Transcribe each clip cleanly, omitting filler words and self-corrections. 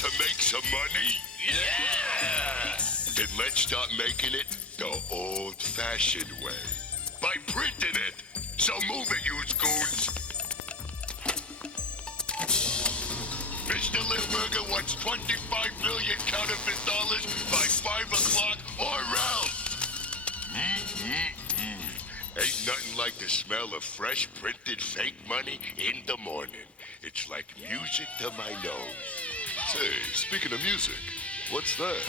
to make some money? Yeah! Then let's start making it the old-fashioned way. By printing it. So move it, you goons. Mr. Limburger wants 25 million counterfeit dollars by 5 o'clock or else. Ain't nothing like the smell of fresh printed fake money in the morning. It's like music to my nose. Say, speaking of music, what's that?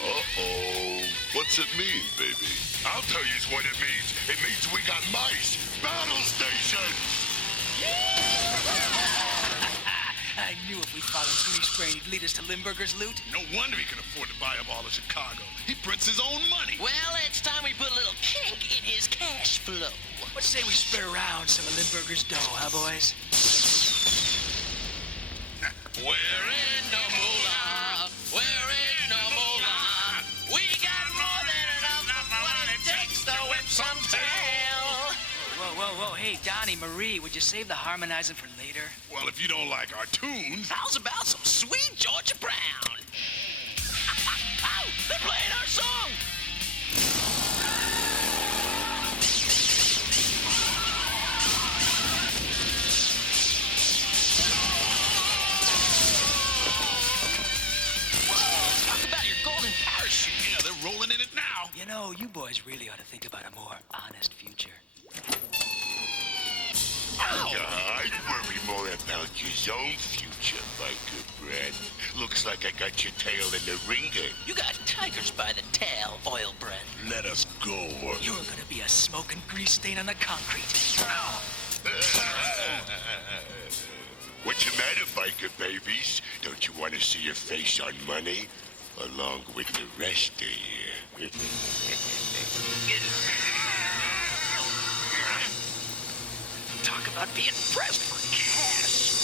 Uh-oh. What's it mean, baby? I'll tell you what it means. It means we got mice. Battle stations! I knew if we followed Grease Brain, he'd lead us to Limburger's loot. No wonder he can afford to buy up all of Chicago. He prints his own money. Well, it's time we put a little kink in his cash flow. What say we split around some of Limburger's dough, huh, boys? We're in the moolah. We're in the moolah. We got more than enough what it takes to whip some tail. Whoa. Hey, Donnie, Marie, would you save the harmonizing for later? Well, if you don't like our tunes... How's about some sweet Georgia Brown? Oh, they're playing our song. Talk about your golden parachute. Yeah, they're rolling in it now. You know, you boys really ought to think about a more honest future. I'd worry more about your own future, my good friend. Looks like I got your tail in the ringer. You got tigers by the tail, oil bread. Let us go. You're gonna be a smoking grease stain on the concrete. What's the matter, biker babies? Don't you want to see your face on money? Along with the rest of you. Talk about being pressed for cash.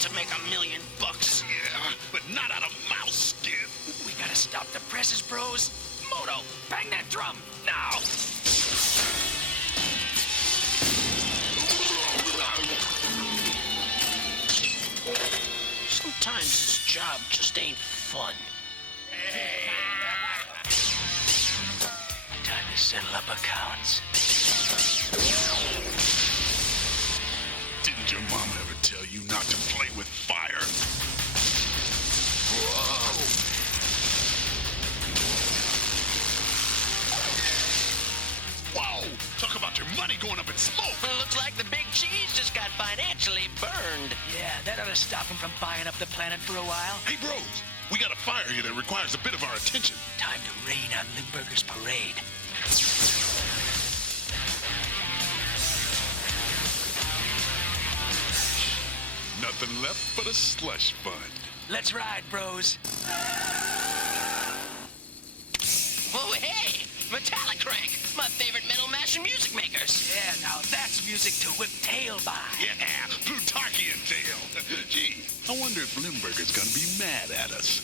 To make $1 million. Yeah, but not out of mouse skin. We gotta stop the presses, bros. Moto, bang that drum, now! Sometimes this job just ain't fun. Time to settle up accounts. Didn't your mama ever tell you not to play with fire? Whoa! Whoa! Talk about your money going up in smoke. Looks like the big cheese just got financially burned. Yeah, that ought to stop him from buying up the planet for a while. Hey, bros, we got a fire here that requires a bit of our attention. Time to rain on Limburger's parade. Nothing left but a slush fund. Let's ride, bros. Oh, hey! Metallic Crank, my favorite metal mashing music makers. Yeah, now that's music to whip tail by. Yeah, Plutarkian tail. Gee, I wonder if Limburger's gonna be mad at us.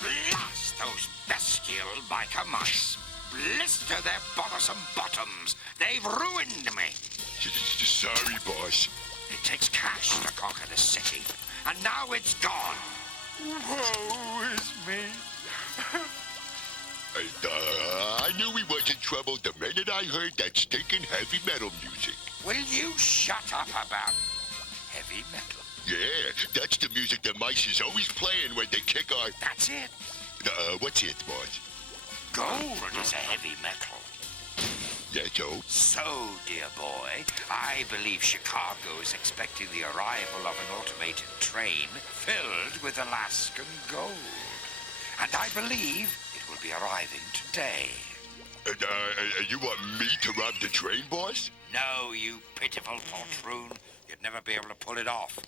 Blast those bestial biker mice. Blister their bothersome bottoms. They've ruined me. Sorry, boss. It takes cash to conquer the city. and now it's gone. Woe is me. I knew we was in trouble the minute I heard that stinking heavy metal music. Will you shut up about heavy metal? Yeah, that's the music the mice is always playing when they kick our... That's it. What's it, boss? Gold is a heavy metal. Yeah, So, dear boy, I believe Chicago is expecting the arrival of an automated train filled with Alaskan gold. And I believe it will be arriving today. You want me to rob the train, boss? No, you pitiful poltroon. You'd never be able to pull it off.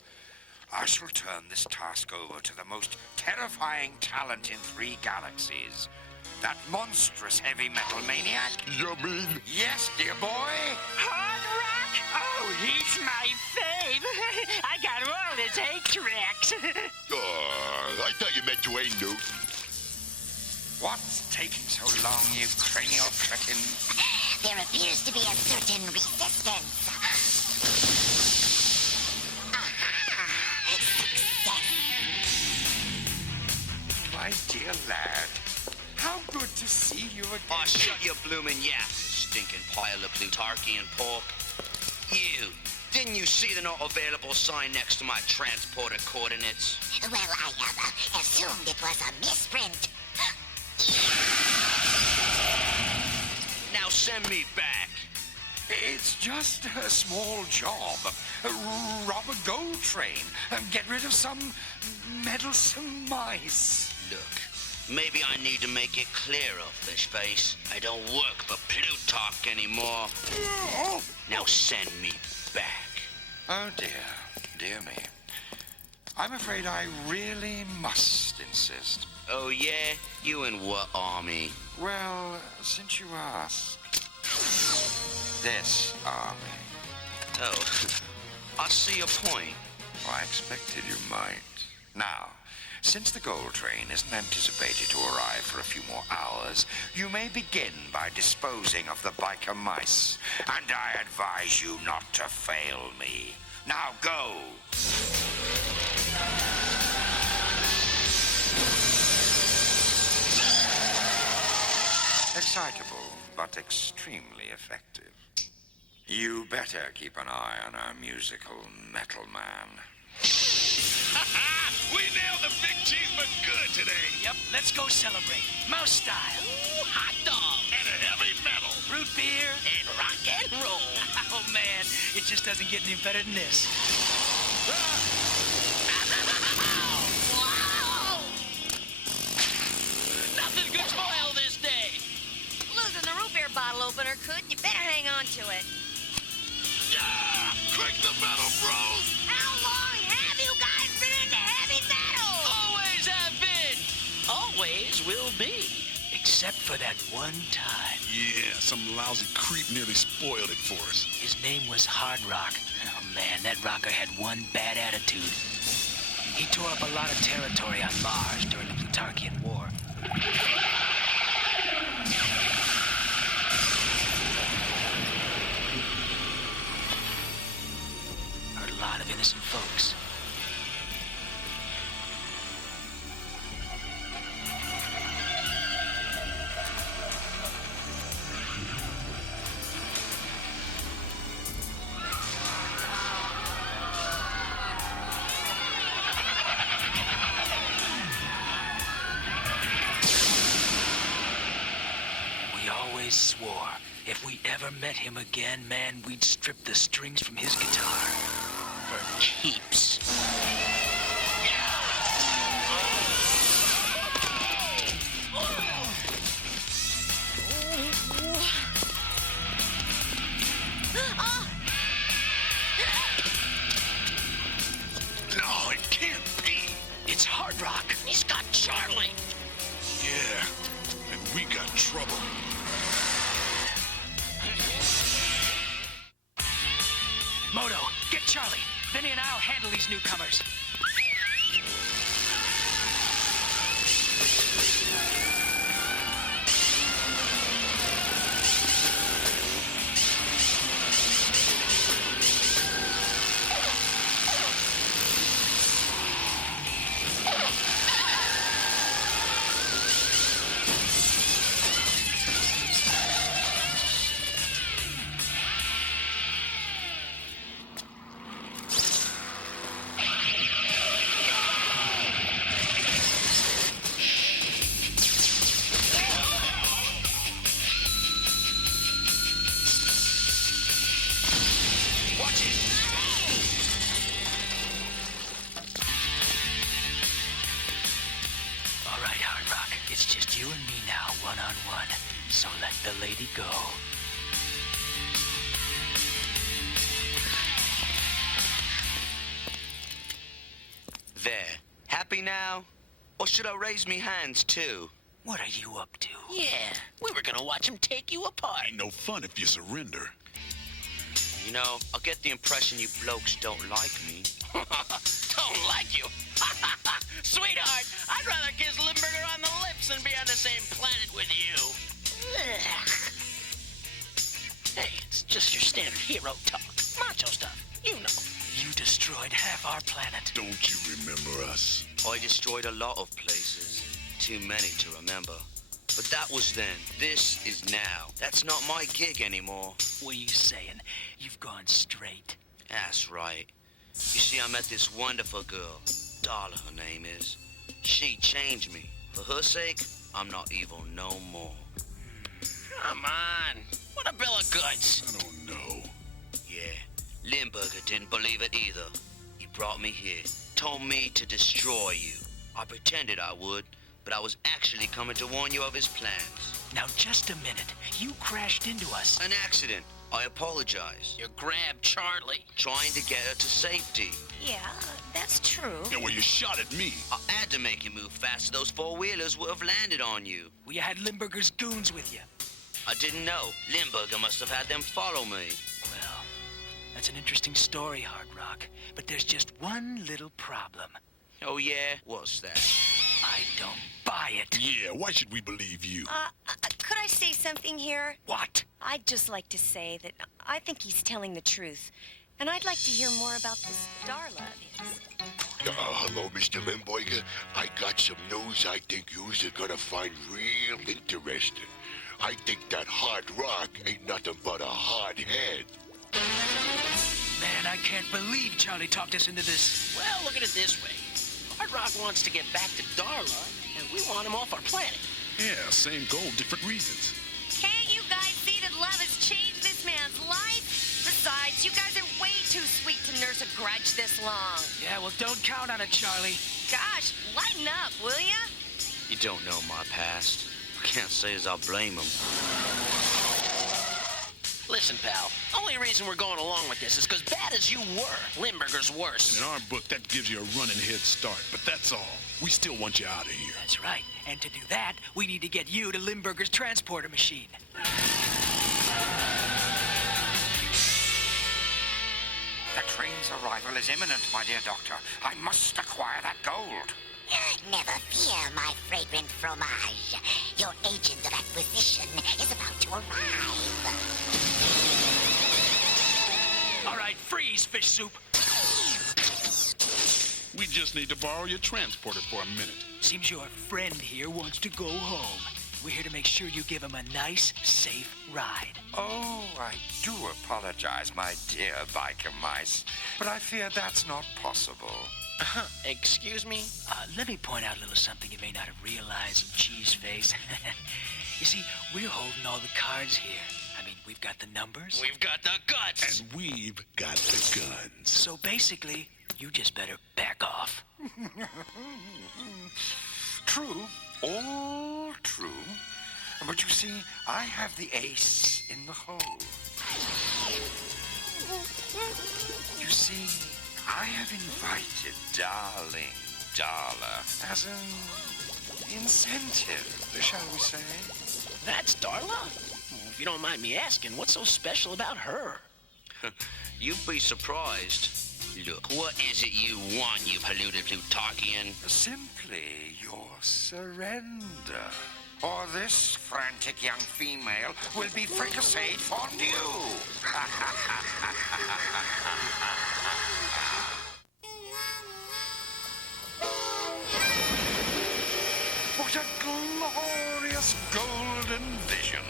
I shall turn this task over to the most terrifying talent in 3 galaxies. That monstrous heavy metal maniac. You mean? Yes, dear boy. Hard Rock? Oh, he's my fave. I got all his 8 tracks. I thought you meant Dwayne Newton. What's taking so long, you cranial cretin? There appears to be a certain resistance. Aha! Success! My dear lad, how good to see you again. Oh, shut your bloomin' yap, stinking pile of Plutarchian pork. You, didn't you see the not available sign next to my transporter coordinates? Well, I assumed it was a misprint. Now send me back. It's just a small job. Rob a gold train and get rid of some meddlesome mice. Look, maybe I need to make it clearer, Fishface. I don't work for Plutark anymore. Now send me back. Oh, dear me. I'm afraid I really must insist. Oh, yeah? You in what army? Well, since you ask, this army. Oh, I see your point. I expected you might. Now, since the gold train isn't anticipated to arrive for a few more hours, you may begin by disposing of the biker mice. And I advise you not to fail me. Now go! Excitable, but extremely effective. You better keep an eye on our musical metal man. We nailed the big cheese but good today. Yep, let's go celebrate. Mouse style. Ooh, hot dog. And a heavy metal. Root beer. And rock and roll. Oh, man, it just doesn't get any better than this. Nothing could spoil this day. Losing the root beer bottle opener could. You better hang on to it. Yeah! Click the metal, bros! How long have you guys been into heavy metal? Always have been. Always will be. Except for that one time. Yeah, some lousy creep nearly spoiled it for us. His name was Hard Rock. Oh, man, that rocker had one bad attitude. He tore up a lot of territory on Mars during the Plutarchian War. Hurt a lot of innocent folks. Swore if we ever met him again, man, we'd strip the strings from his guitar. For keeps. No, it can't be. It's Hard Rock. He's got Charlie. Yeah, and we got trouble. Moto, get Charlie. Benny and I'll handle these newcomers. the lady go. There. Happy now? Or should I raise me hands, too? What are you up to? Yeah, we were gonna watch him take you apart. Ain't no fun if you surrender. You know, I get the impression you blokes don't like me. Don't like you? Sweetheart, I'd rather kiss Limburger on the lips than be on the same planet with you. Ugh. Hey, it's just your standard hero talk. Macho stuff, you know. You destroyed half our planet. Don't you remember us? I destroyed a lot of places. Too many to remember. But that was then. This is now. That's not my gig anymore. What are you saying? You've gone straight. That's right. You see, I met this wonderful girl. Darla, her name is. She changed me. For her sake, I'm not evil no more. Come on. What a bill of goods. I don't know. Yeah, Limburger didn't believe it either. He brought me here, told me to destroy you. I pretended I would, but I was actually coming to warn you of his plans. Now, just a minute. You crashed into us. An accident. I apologize. You grabbed Charlie. Trying to get her to safety. Yeah, that's true. Yeah, well, you shot at me. I had to make you move faster. Those four-wheelers would have landed on you. Well, you had Limburger's goons with you. I didn't know. Limburger must have had them follow me. Well, that's an interesting story, Hard Rock. But there's just one little problem. Oh, yeah? What's that? I don't buy it. Yeah, why should we believe you? Could I say something here? What? I'd just like to say that I think he's telling the truth. And I'd like to hear more about this Darla of his. Hello, Mr. Limburger. I got some news I think yous are gonna find real interesting. I think that Hard Rock ain't nothing but a hard head. Man, I can't believe Charlie talked us into this. Well, look at it this way. Hard Rock wants to get back to Darla, and we want him off our planet. Yeah, same goal, different reasons. Can't you guys see that love has changed this man's life? Besides, you guys are way too sweet to nurse a grudge this long. Yeah, well, don't count on it, Charlie. Gosh, lighten up, will ya? You don't know my past. I can't say as I blame him. Listen, pal, only reason we're going along with this is because bad as you were, Limburger's worse. In our book, that gives you a running head start, but that's all. We still want you out of here. That's right. And to do that, we need to get you to Limburger's transporter machine. The train's arrival is imminent, my dear doctor. I must acquire that gold. Never fear, my fragrant fromage. Your agent of acquisition is about to arrive. All right, freeze, fish soup. We just need to borrow your transporter for a minute. Seems your friend here wants to go home. We're here to make sure you give him a nice, safe ride. Oh, I do apologize, my dear biker mice, but I fear that's not possible. Excuse me? Let me point out a little something you may not have realized, cheese face. You see, we're holding all the cards here. I mean, we've got the numbers. We've got the guts. And we've got the guns. So basically, you just better back off. True, all true. But you see, I have the ace in the hole. You see, I have invited darling Darla as an incentive, shall we say? That's Darla? Well, if you don't mind me asking, what's so special about her? You'd be surprised. Look, what is it you want, you polluted Plutarkian? Simply your surrender. Or this frantic young female will be fricasseed fondue. What a glorious golden vision.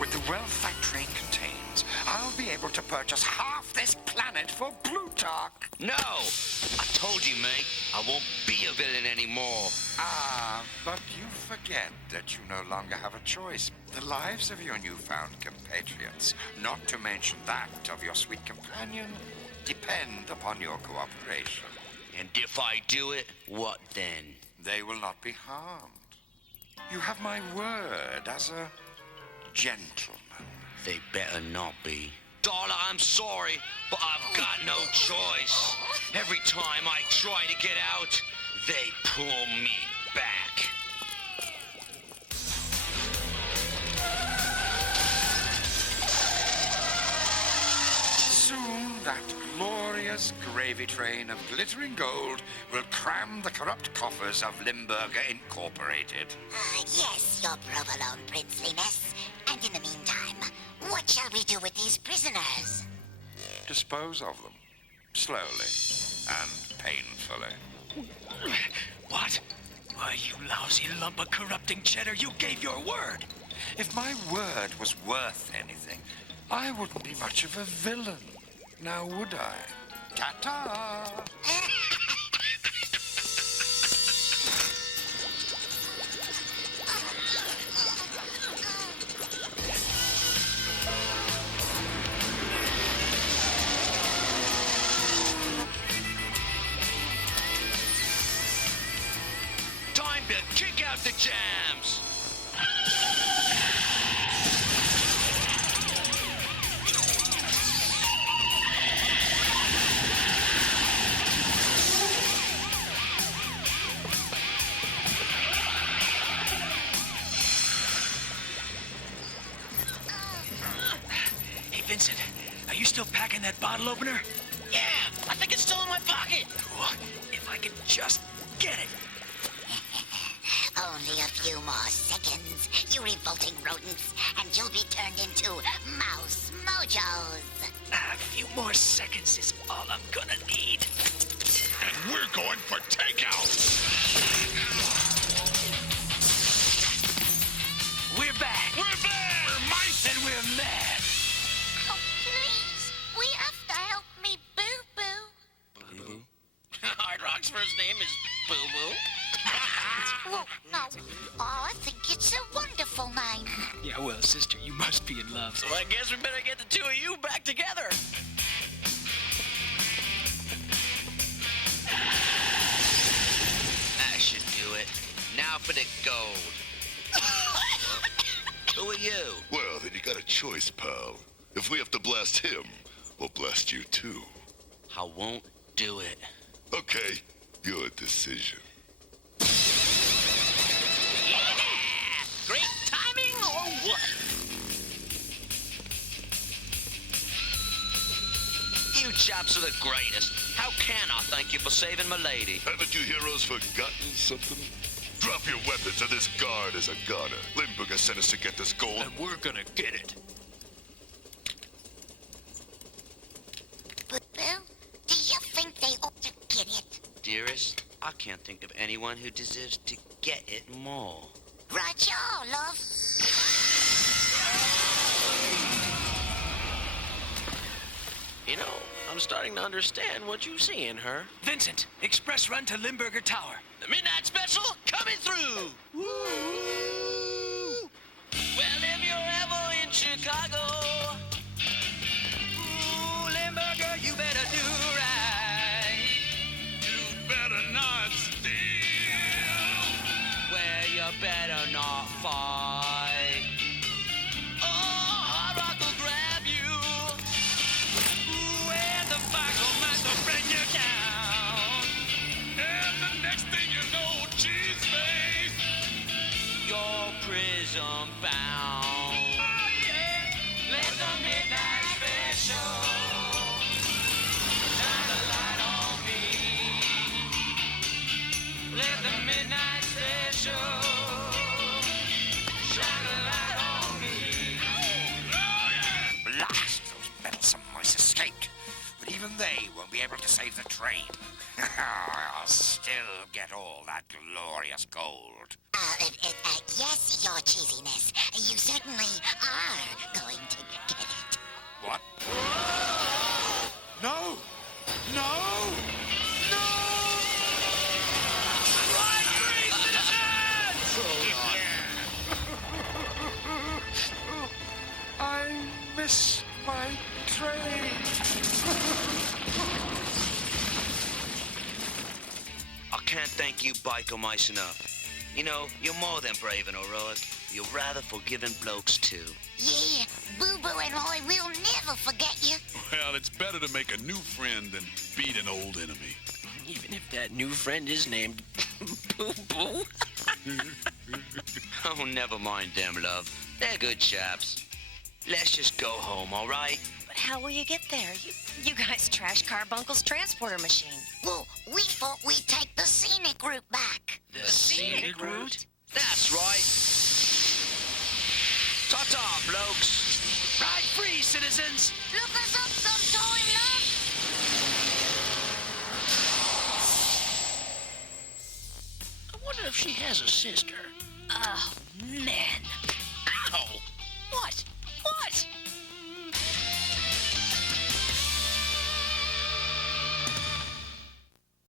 With the wealth that train contains, I'll be able to purchase half this planet for Plutark. No! I told you, mate, I won't be a villain anymore. Ah, but you forget that you no longer have a choice. The lives of your newfound compatriots, not to mention that of your sweet companion, depend upon your cooperation. And if I do it, what then? They will not be harmed. You have my word as a gentlemen. They better not be. Darla, I'm sorry, but I've got no choice. Every time I try to get out, they pull me back. Soon that glorious gravy train of glittering gold will cram the corrupt coffers of Limburger Incorporated. Yes, your provolone princeliness. And in the meantime, what shall we do with these prisoners? Dispose of them. Slowly and painfully. What? Why, you lousy lump of corrupting cheddar, you gave your word. If my word was worth anything, I wouldn't be much of a villain. Now would I? Ta-ta! Time to kick out the jams! Hey, Vincent, are you still packing that bottle opener? Yeah, I think it's still in my pocket. Oh, if I could just get it. Only a few more seconds, you revolting rodents, and you'll be turned into mouse mojos. A few more seconds is all I'm gonna need. And we're going for takeout. We're back. We're back. We're mice. And we're mad. Oh, please, we have to help me, Boo-Boo. Boo-Boo? Hard Rock's first name is Boo-Boo. Well, no. Oh, I think it's a wonderful name. Yeah, well, sister, you must be in love. So I guess we better get the two of you back together. That should do it. Now for the gold. Who are you? Well, then you got a choice, pal. If we have to blast him, we'll blast you too. I won't do it. Okay, your decision. Yeah! Great timing or what? You chaps are the greatest. How can I thank you for saving my lady? Haven't you heroes forgotten something? Drop your weapons or this guard is a goner. Limburger sent us to get this gold. And we're gonna get it. Boo-Boo, do you think they ought to get it? Dearest, I can't think of anyone who deserves to get it more. Roger, love. You know, I'm starting to understand what you see in her. Vincent, express run to Limburger Tower. The Midnight Special coming through! Woo! Well, if you're ever in Chicago, ooh, Limburger, you better do right. You better not steal. Where you better not fight. Oh, Hard Rock will grab you. Ooh, and the fight will match will bring you down. And the next thing you know, cheese face. You're prison bound. Oh, yeah. Let the midnight special shine a light on me. Let the midnight special shine a light on me. Blast! Those meddlesome mice escaped. But even they won't be able to save the train. I'll still get all that glorious gold. Yes, your cheesiness. You certainly are going to get it. What? No! No! No! I missed my train. I can't thank you biker mice enough. You know, you're more than brave and heroic. You're rather forgiving blokes, too. Yeah, Boo-Boo and I will never forget you. Well, it's better to make a new friend than beat an old enemy. Even if that new friend is named Boo-Boo. Oh, never mind them, love. They're good chaps. Let's just go home, all right? But how will you get there? You guys trashed Carbuncle's transporter machine. Well, we thought we'd take the scenic route back. The scenic route? That's right. Ta-ta, blokes. Ride free, citizens. Look us up sometime, love. I wonder if she has a sister. Oh, man. Ow! What?